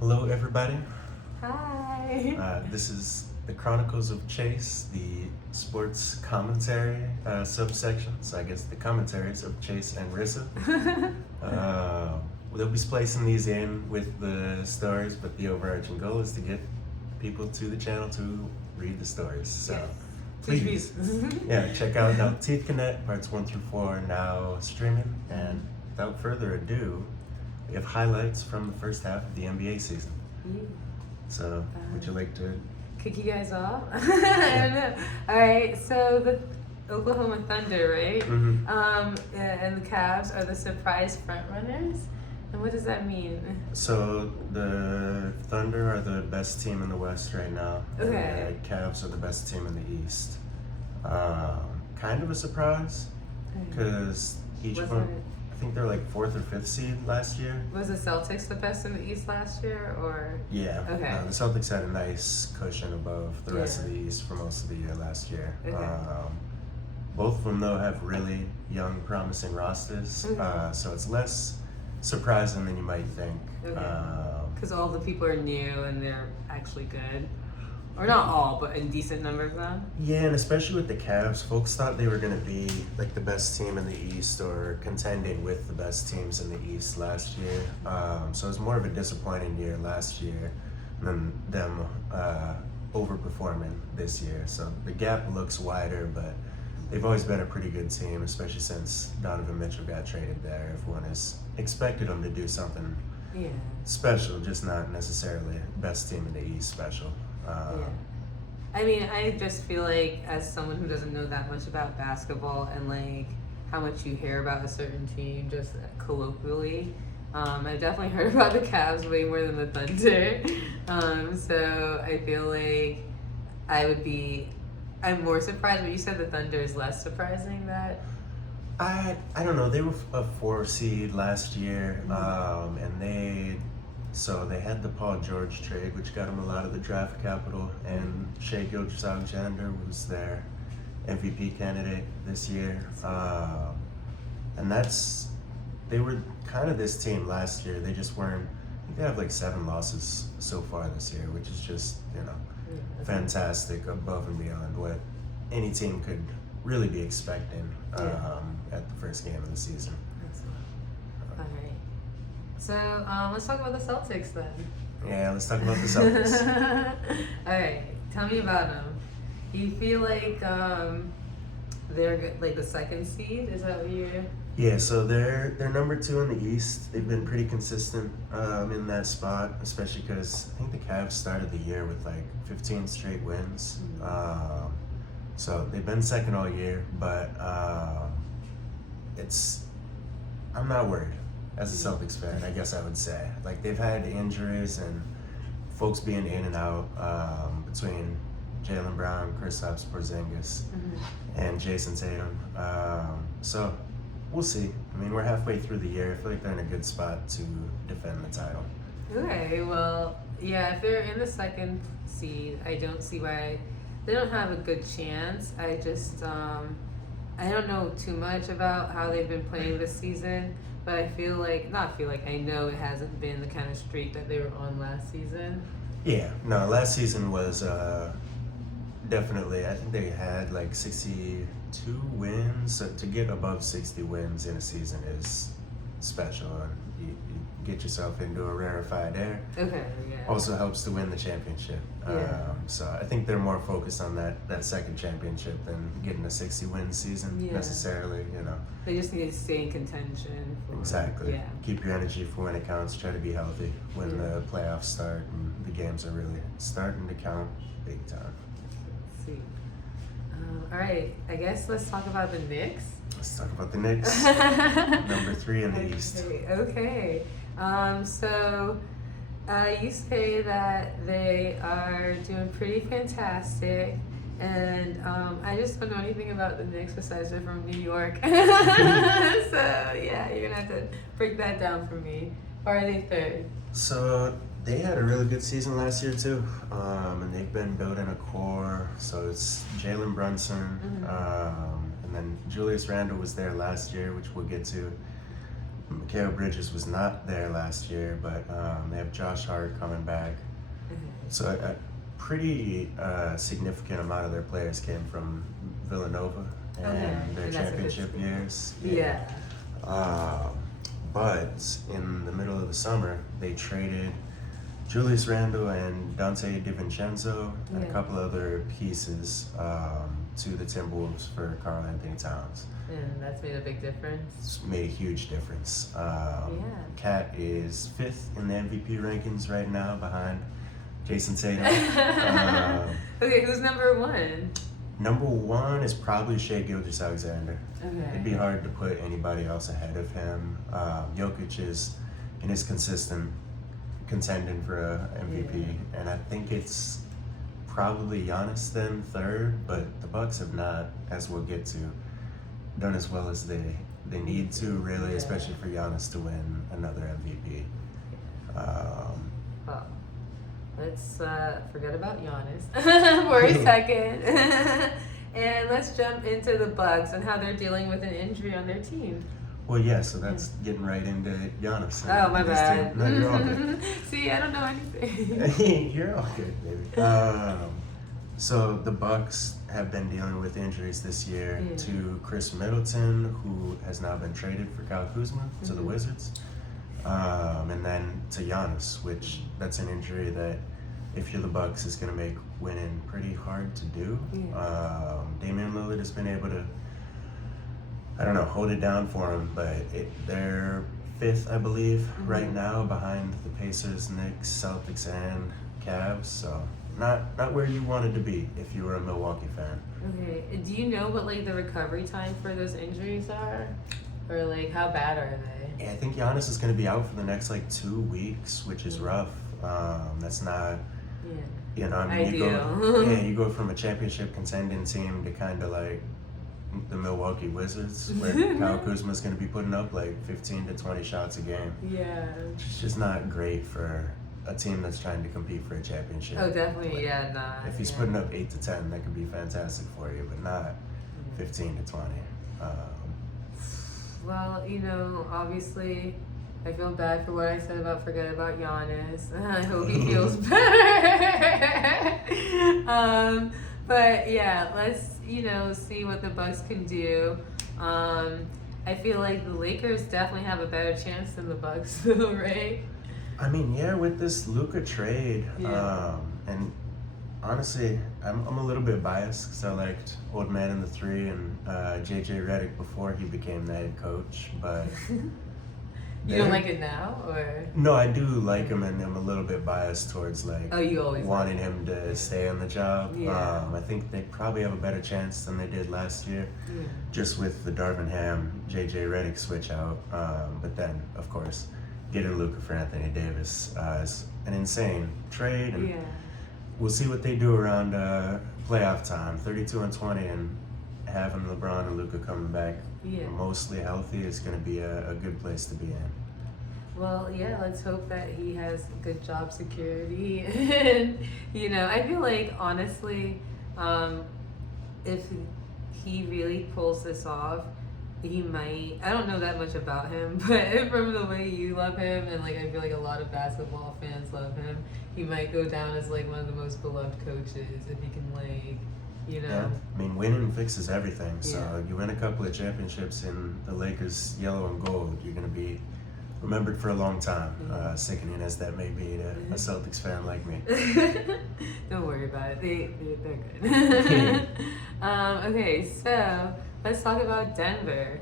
Hello, everybody. Hi. This is the Chronicles of Chase, the sports commentary subsection. So I guess the Commentaries of Chase and Risa. They'll be splicing these in with the stories, but the overarching goal is to get people to the channel to read the stories. So Yes. please, check out Now Teeth Connect parts 1 through 4 now streaming. And without further ado, we have highlights from the first half of the NBA season. So, would you like to kick you guys off? I don't know. All right. So the Oklahoma Thunder, right? Mhm. And the Cavs are the surprise front runners. And what does that mean? So the Thunder are the best team in the West right now. Okay. And the Cavs are the best team in the East. Kind of a surprise because each Wasn't one, it- I think they're like 4th or 5th seed last year. Was the Celtics the best in the East last year, or? Yeah. Okay. The Celtics had a nice cushion above the rest of the Yeah. East for most of the year last year. Okay. Both of them though have really young, promising rosters. Mhm. So it's less surprising than you might think. Okay. Because all the people are new and they're actually good, or not all, but a decent number of them. Yeah, and especially with the Cavs, folks thought they were going to be like the best team in the East or contending with the best teams in the East last year. So it was more of a disappointing year last year than them overperforming this year. So the gap looks wider, but they've always been a pretty good team, especially since Donovan Mitchell got traded there. Everyone has expected them to do something Yeah. special, just not necessarily best team in the East special. Yeah. I mean, I just feel like as someone who doesn't know that much about basketball and like how much you hear about a certain team just colloquially, I've definitely heard about the Cavs way more than the Thunder. So I feel like I'm more surprised, but you said the Thunder is less surprising that. I don't know. They were a 4 seed last year, and they had the Paul George trade, which got them a lot of the draft capital, and Shai Gilgeous-Alexander was their MVP candidate this year, and they were kind of this team last year. They just weren't. I think they have like 7 losses so far this year, which is just fantastic, above and beyond what any team could really be expecting at the first game of the season. All right. So let's talk about the Celtics then. Yeah, let's talk about the Celtics. All right, tell me about them. Do you feel like they're like the second seed? Is that what you're? Yeah, so they're number 2 in the East. They've been pretty consistent in that spot, especially because I think the Cavs started the year with like 15 straight wins. So they've been second all year, but I'm not worried as a Celtics fan, I guess I would say. Like, they've had injuries and folks being in and out between Jaylen Brown, Kristaps Porzingis, and Jason Tatum. So we'll see. I mean, we're halfway through the year. I feel like they're in a good spot to defend the title. Okay, well, yeah, if they're in the second seed, I don't see why they don't have a good chance. I just, I don't know too much about how they've been playing this season, but I I know it hasn't been the kind of streak that they were on last season. Yeah, no, last season was definitely, I think they had like 62 wins. So to get above 60 wins in a season is special. And you get yourself into a rarefied air. Okay, yeah. Also helps to win the championship. Yeah. So I think they're more focused on that second championship than getting a 60-win season necessarily, They just need to stay in contention. Exactly. Yeah. Keep your energy for when it counts. Try to be healthy when the playoffs start and the games are really starting to count big time. Let's see. All right, I guess let's talk about the Knicks. Let's talk about the Knicks. Number 3 in the East. Okay. So you say that they are doing pretty fantastic, and I just don't know anything about the Knicks besides they're from New York. So yeah, you're gonna have to break that down for me. Or are they third? So they had a really good season last year too, and they've been building a core. So it's Jalen Brunson, and then Julius Randle was there last year, which we'll get to. Mikal Bridges was not there last year, but they have Josh Hart coming back. So a pretty significant amount of their players came from Villanova and their And that's a good championship school. years. Yeah. But in the middle of the summer, they traded Julius Randle and Dante DiVincenzo and a Yeah. couple other pieces to the Timberwolves for Karl Anthony Towns. And that's made a big difference. It's made a huge difference. Yeah. Cat is 5th in the MVP rankings right now behind Jason Tatum. Okay, who's number one? Number 1 is probably Shai Gilgeous-Alexander. Okay. It'd be hard to put anybody else ahead of him. Jokic is consistent contending for a MVP, and I think it's probably Giannis then third, but the Bucks have not, as we'll get to, done as well as they need to, really, especially for Giannis to win another MVP. Well, let's forget about Giannis for a second. And let's jump into the Bucks and how they're dealing with an injury on their team. Well, yeah, so that's getting right into Giannis. Oh, my and his bad. team. No, you're all good. See, I don't know anything. You're all good, baby. So the Bucks have been dealing with injuries this year to Chris Middleton, who has now been traded for Kyle Kuzma to the Wizards, and then to Giannis, which that's an injury that, if you're the Bucks, is going to make winning pretty hard to do. Damian Lillard has been able to, I don't know, hold it down for him, but they're 5th, I believe, right now, behind the Pacers, Knicks, Celtics, and Cavs. So not where you wanted to be if you were a Milwaukee fan. Okay. Do you know what like the recovery time for those injuries are, or like how bad are they? Yeah, I think Giannis is going to be out for the next like 2 weeks, which is rough. That's not, you know, I mean, you go from a championship contending team to kind of like the Milwaukee Wizards, where Kyle Kuzma is going to be putting up like 15 to 20 shots a game. Yeah. It's just not great for a team that's trying to compete for a championship. Oh, definitely. Like, Yeah, nah. if he's putting up 8 to 10, that could be fantastic for you, but not 15 to 20. Well, you know, obviously, I feel bad for what I said about forget about Giannis. I hope he feels better. But yeah, let's see what the Bucks can do. I feel like the Lakers definitely have a better chance than the Bucks, though, right? I mean, yeah, with this Luka trade, and honestly, I'm a little bit biased because I liked Old Man in the Three and JJ Redick before he became the head coach, but you don't like it now, or? No, I do like him, and I'm a little bit biased towards like you always wanting him to stay on the job. Yeah. I think they probably have a better chance than they did last year, just with the Darvin Ham, JJ Redick switch out. But then, of course, getting Luka for Anthony Davis is an insane trade, and we'll see what they do around playoff time. 32-20, and having LeBron and Luka coming back mostly healthy is going to be a good place to be in. Well, yeah, let's hope that he has good job security. And, I feel like, honestly, if he really pulls this off, he might, I don't know that much about him, but from the way you love him, and like I feel like a lot of basketball fans love him, he might go down as like one of the most beloved coaches if he can Yeah, I mean, winning fixes everything. So you win a couple of championships in the Lakers yellow and gold, you're going to be remembered for a long time. Sickening as that may be to a Celtics fan like me. Don't worry about it. They're good. Okay, so let's talk about Denver.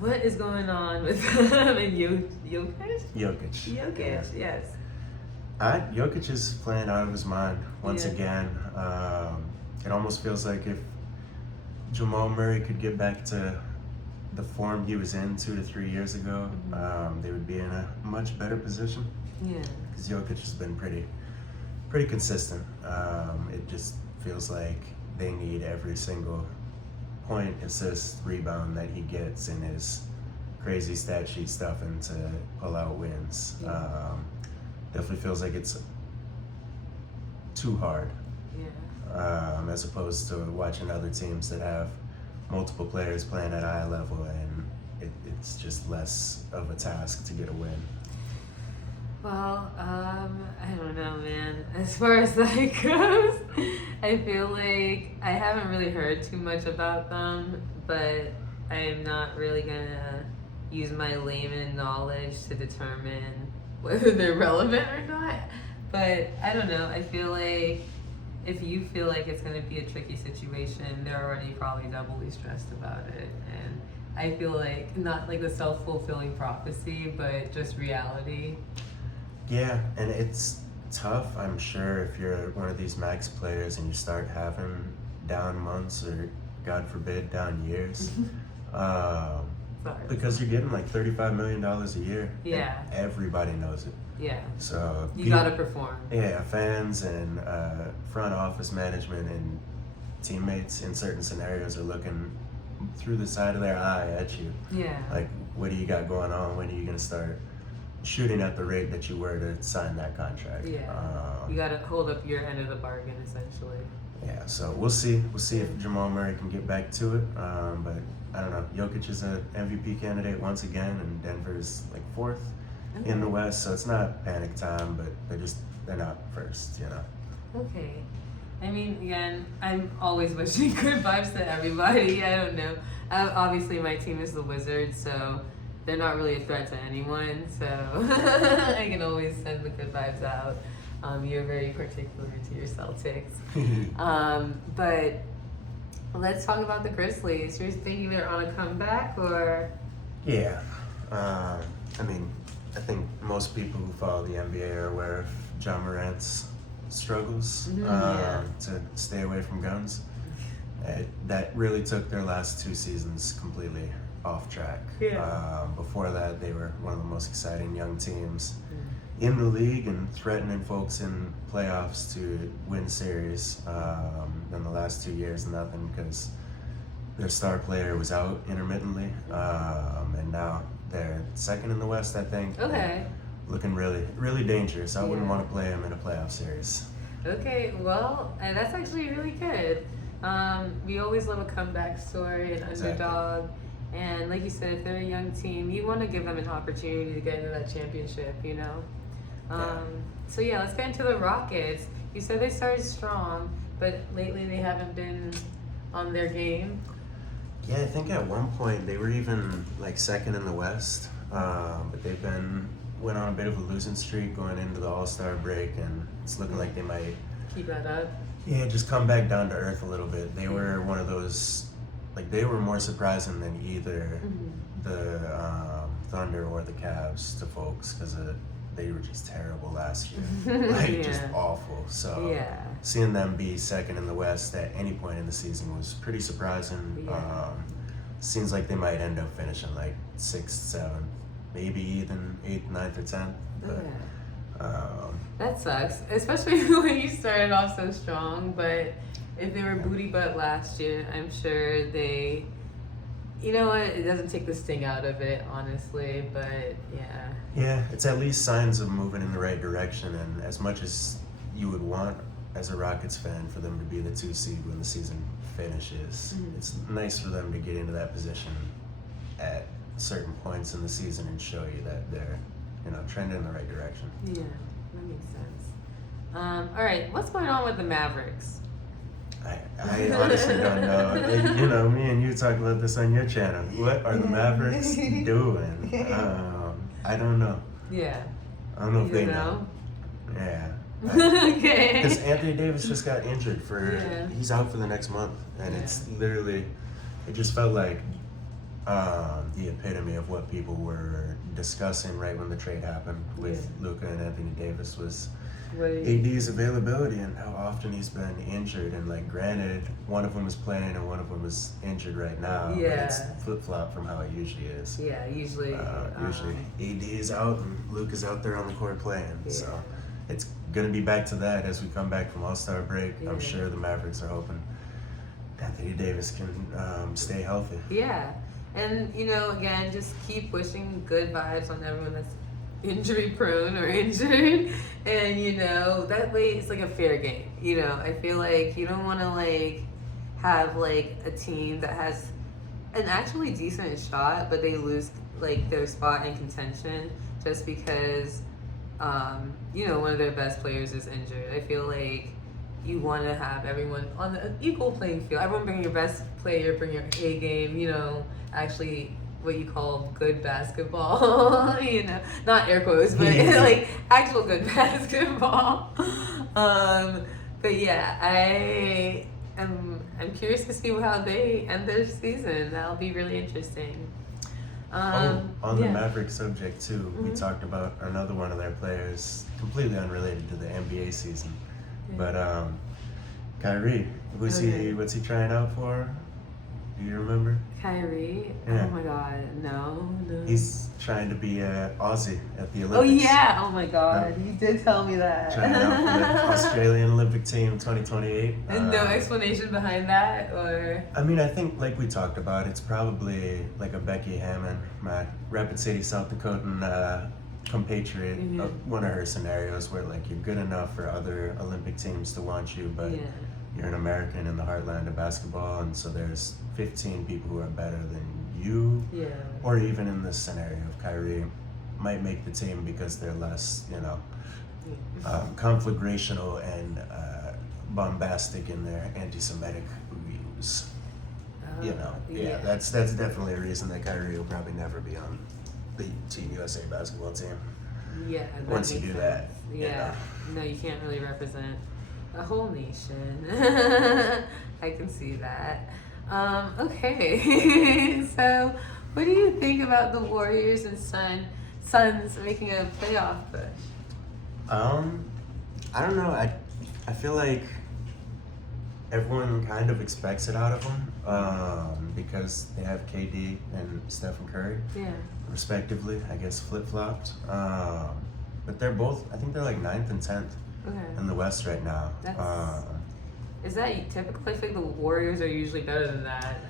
What is going on with Jokic? Jokic, Yes. Jokic is playing out of his mind once again. It almost feels like if Jamal Murray could get back to the form he was in 2 to 3 years ago, they would be in a much better position. Yeah. Because Jokic has been pretty consistent. It just feels like they need every single point, assist, rebound that he gets in his crazy stat sheet stuff and to pull out wins. Definitely feels like it's too hard. As opposed to watching other teams that have multiple players playing at a high level and it's just less of a task to get a win. Well, I don't know, man. As far as that goes, I feel like I haven't really heard too much about them, but I'm not really gonna use my layman knowledge to determine whether they're relevant or not. But I don't know. I feel like if you feel like it's gonna be a tricky situation, they're already probably doubly stressed about it. And I feel like not like the self-fulfilling prophecy, but just reality. Yeah, and it's tough, I'm sure, if you're one of these max players and you start having down months or, God forbid, down years. Because you're getting like $35 million a year. Yeah. And everybody knows it. Yeah. So you gotta perform. Yeah, fans and front office management and teammates in certain scenarios are looking through the side of their eye at you. Yeah. Like, what do you got going on? When are you gonna start shooting at the rate that you were to sign that contract? Yeah. You gotta hold up your end of the bargain, essentially. Yeah, so we'll see. We'll see if Jamal Murray can get back to it. But I don't know. Jokic is an MVP candidate once again, and Denver's like fourth in the West. So it's not panic time, but they're not first, you know. Okay. I mean, again, I'm always wishing good vibes to everybody. I don't know. Obviously, my team is the Wizards, so they're not really a threat to anyone. So I can always send the good vibes out. You're very particular to your Celtics. But let's talk about the Grizzlies. You're thinking they're on a comeback, or? Yeah. I mean, I think most people who follow the NBA are aware of John Morant's struggles to stay away from guns. That really took their last 2 seasons completely off track. Yeah. Before that, they were one of the most exciting young teams in the league and threatening folks in playoffs to win series. In the last 2 years, nothing, because their star player was out intermittently, and now they're second in the West, I think. Okay. Looking really, really dangerous. I wouldn't want to play them in a playoff series. Okay, well, that's actually really good. We always love a comeback story, an underdog. And like you said, if they're a young team, you want to give them an opportunity to get into that championship, you know? So yeah, let's get into the Rockets. You said they started strong, but lately they haven't been on their game. Yeah, I think at one point they were even like second in the West, but they've went on a bit of a losing streak going into the All-Star break, and it's looking like they might keep that up. Yeah, just come back down to earth a little bit. They were one of those, like, they were more surprising than either the Thunder or the Cavs to folks, because they were just terrible last year, like just awful. So seeing them be second in the West at any point in the season was pretty surprising. Seems like they might end up finishing like 6th, 7th, maybe even 8th, 9th, or 10th. But, that sucks, especially when you started off so strong. But if they were booty butt last year, I'm sure they, you know what, it doesn't take the sting out of it, honestly. But yeah, it's at least signs of moving in the right direction. And as much as you would want as a Rockets fan for them to be the 2 seed when the season finishes, it's nice for them to get into that position at certain points in the season and show you that they're, trending in the right direction. Yeah, that makes sense. All right, what's going on with the Mavericks? I honestly don't know. Me and you talk about this on your channel. What are the Mavericks doing? I don't know. Yeah. I don't know if they know. Yeah. Okay. Because Anthony Davis just got injured he's out for the next month, and it's literally, it just felt like the epitome of what people were discussing right when the trade happened with Luka and Anthony Davis was AD's availability and how often he's been injured. And like, granted, one of them is playing and one of them is injured right now. But it's flip-flop from how it usually is. Yeah, usually AD is out and Luke is out there on the court playing. So it's going to be back to that as we come back from All-Star break. I'm sure the Mavericks are hoping Anthony Davis can stay healthy. Yeah. And, again, just keep wishing good vibes on everyone that's injury prone or injured. And, that way it's like a fair game. I feel like you don't want to, have, a team that has an actually decent shot, but they lose like their spot in contention just because one of their best players is injured. I feel like you want to have everyone on the equal playing field. Everyone bring your best player, bring your A game. Actually what you call good basketball. Not air quotes, but like actual good basketball. But yeah, I'm curious to see how they end their season. That'll be really interesting. On the Maverick subject too, we talked about another one of their players, completely unrelated to the NBA season, but Kyrie. What's he trying out for? Do you remember? Kyrie? Yeah. Oh my God, no. He's trying to be Aussie at the Olympics. Oh yeah! Oh my God, you did tell me that. Trying out for the Australian Olympic team 2028. And no explanation behind that, or? I mean, I think like we talked about, it's probably like a Becky Hammond, my Rapid City, South Dakotan compatriot. One of her scenarios where like you're good enough for other Olympic teams to want you, but you're an American in the heartland of basketball, and so there's 15 people who are better than you. Yeah. Or even in this scenario of Kyrie, might make the team because they're less, conflagrational and bombastic in their anti-Semitic views. That's definitely a reason that Kyrie will probably never be on the Team USA basketball team. Yeah. Once you do that. Yeah. No, you can't really represent a whole nation. I can see that. Okay. So, what do you think about the Warriors and Suns making a playoff push? I don't know. I feel like everyone kind of expects it out of them because they have KD and Stephen Curry, respectively. I guess flip-flopped. But they're both. I think they're like 9th and 10th in the West right now. Is that typical? I think the Warriors are usually better than that.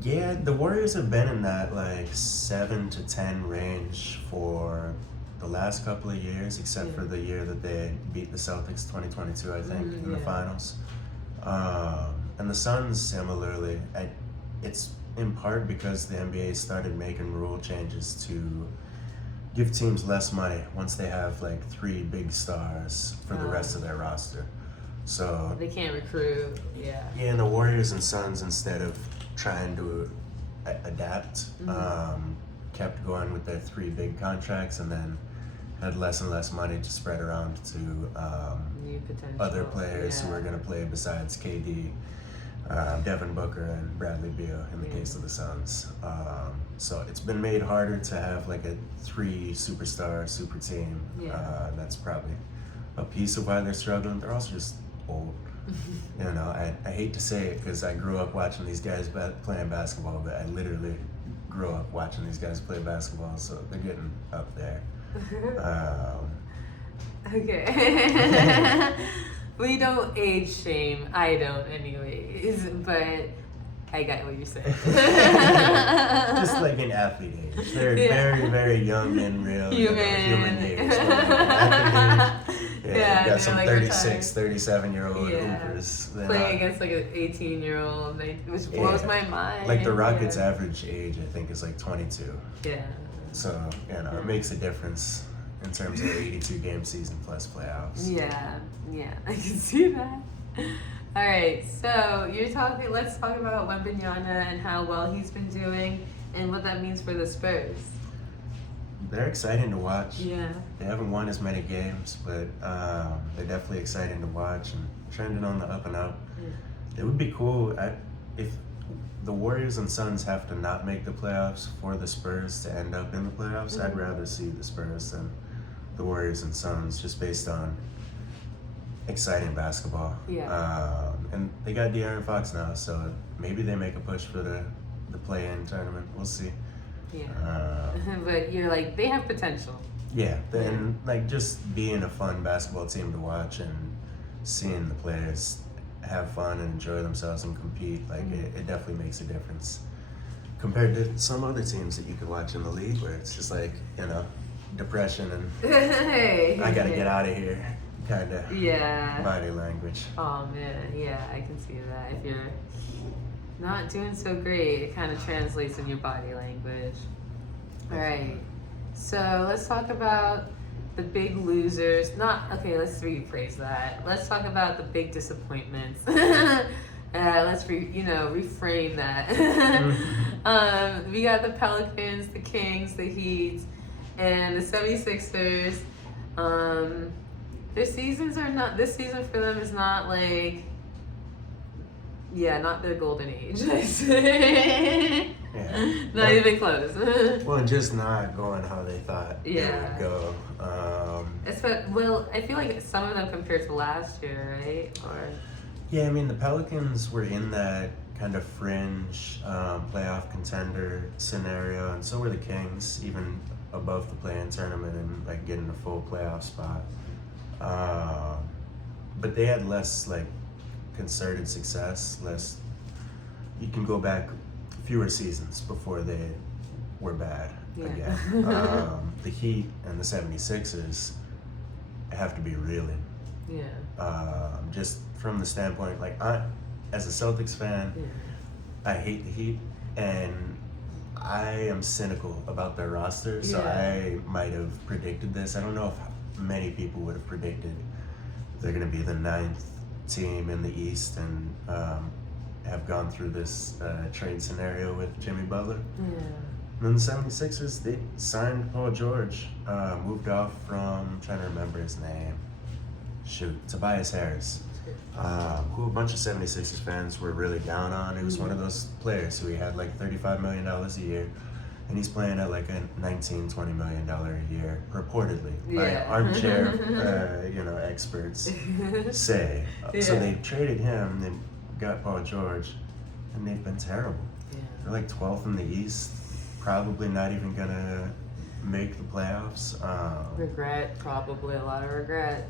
Yeah, the Warriors have been in that like 7 to 10 range for the last couple of years, except for the year that they beat the Celtics 2022, I think, in the finals. And the Suns similarly. It's in part because the NBA started making rule changes to give teams less money once they have like 3 big stars for the rest of their roster. So they can't recruit. Yeah, and the Warriors and Suns, instead of trying to adapt, kept going with their 3 big contracts, and then had less and less money to spread around to new potential other players who are going to play besides KD, Devin Booker, and Bradley Beal in the case of the Suns. So it's been made harder to have like a 3 superstar super team. That's probably a piece of why they're struggling. They're also just old. I hate to say it because I grew up watching these guys playing basketball, but I literally grew up watching these guys play basketball, so they're getting up there. Okay. We don't age shame. I don't anyways, but I got what you're saying. Just like in athlete age. They're very, very young and real human age. You got some like 36, 37-year-old hoopers. Playing against like an 18-year-old, which blows my mind. Like the Rockets' average age, I think, is like 22. Yeah. So, it makes a difference in terms of the 82-game season plus playoffs. Yeah, I can see that. All right, so let's talk about Wembanyama and how well he's been doing and what that means for the Spurs. They're exciting to watch. Yeah. They haven't won as many games, but they're definitely exciting to watch and trending on the up and up. Yeah. It would be cool if the Warriors and Suns have to not make the playoffs for the Spurs to end up in the playoffs. I'd rather see the Spurs than the Warriors and Suns, just based on exciting basketball. Yeah. And they got De'Aaron Fox now, so maybe they make a push for the play-in tournament. We'll see. Yeah. But you're like, they have potential. Yeah, and like just being a fun basketball team to watch and seeing the players have fun and enjoy themselves and compete, like it definitely makes a difference compared to some other teams that you could watch in the league where it's just like, depression and I gotta get out of here kind of body language. Oh man, yeah, I can see that. not doing so great. It kind of translates in your body language. All right. So let's talk about the big losers. Let's rephrase that. Let's talk about the big disappointments. Let's reframe that. We got the Pelicans, the Kings, the Heat, and the 76ers. This season for them is not like, not their golden age. Not even close. Well, and just not going how they thought it would go. I feel like some of them compared to last year, right? Yeah, I mean, the Pelicans were in that kind of fringe playoff contender scenario, and so were the Kings, even above the play-in tournament and like getting a full playoff spot. But they had less like concerted success. You can go back fewer seasons before they were bad again. The Heat and the 76ers have to be reeling. Just from the standpoint, like as a Celtics fan, I hate the Heat, and I am cynical about their roster, so I might have predicted this. I don't know if many people would have predicted they're going to be the 9th team in the East and have gone through this trade scenario with Jimmy Butler. And then the 76ers, they signed Paul George, moved off from, I'm trying to remember his name, Tobias Harris, who a bunch of 76ers fans were really down on. He was one of those players who he had like $35 million a year, and he's playing at like a $19-20 million a year, reportedly, by armchair experts say. So they traded him, they got Paul George, and they've been terrible. They're like 12th in the East, probably not even gonna make the playoffs. Regret, probably a lot of regret.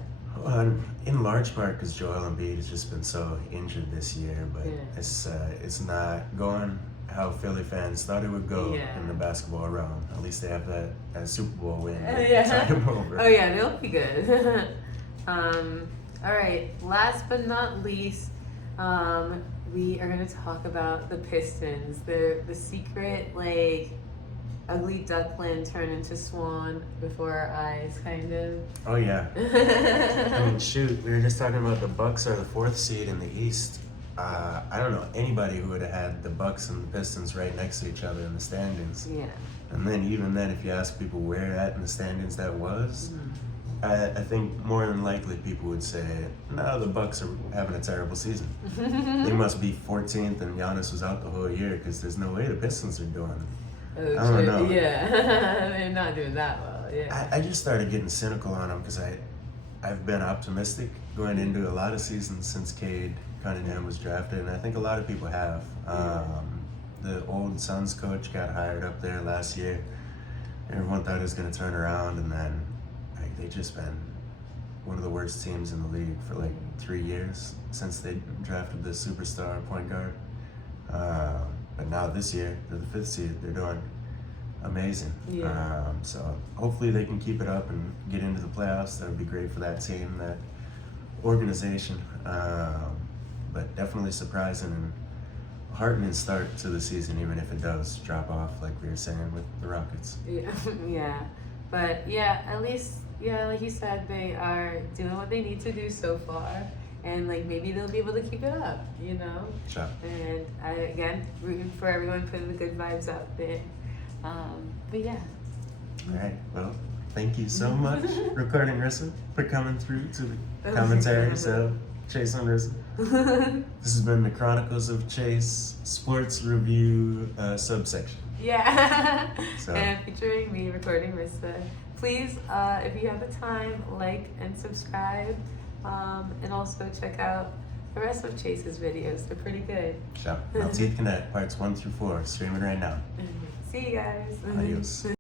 In large part because Joel Embiid has just been so injured this year, but it's not going how Philly fans thought it would go in the basketball realm. At least they have that Super Bowl win to tide them over. Oh yeah, they'll be good. All right, last but not least, we are going to talk about the Pistons. The secret, like, ugly duckling turned into swan before our eyes, kind of. Oh yeah. I mean, shoot, we were just talking about the Bucks are the 4th seed in the East. I don't know anybody who would have had the Bucks and the Pistons right next to each other in the standings. And then even then, if you ask people where at in the standings that was, I think more than likely people would say, no, the Bucks are having a terrible season. They must be 14th and Giannis was out the whole year because there's no way the Pistons are doing. I don't know. They're not doing that well. I just started getting cynical on them because I've been optimistic going into a lot of seasons since Cade Cunningham was drafted, and I think a lot of people have. The old Suns coach got hired up there last year. Everyone thought it was going to turn around, and then they've just been one of the worst teams in the league for like 3 years since they drafted the superstar point guard. But now this year, they're the 5th seed. They're doing amazing. So hopefully they can keep it up and get into the playoffs. That would be great for that team, that organization. But definitely surprising and heartening start to the season, even if it does drop off, like we were saying with the Rockets. But at least, like you said, they are doing what they need to do so far. And like maybe they'll be able to keep it up, you know? Sure. And I, again, rooting for everyone, putting the good vibes out there. But yeah. All right. Well, thank you so much, Recording Risa, for coming through to the Commentaries of Chase and Risa. This has been the Chronicles of Chase Sports Review subsection. And featuring me, Recording Risa. Please, if you have the time, like and subscribe. And also check out the rest of Chase's videos. They're pretty good. Sure. Now, Teeth Connect, parts 1 through 4, streaming right now. See you guys. Adios.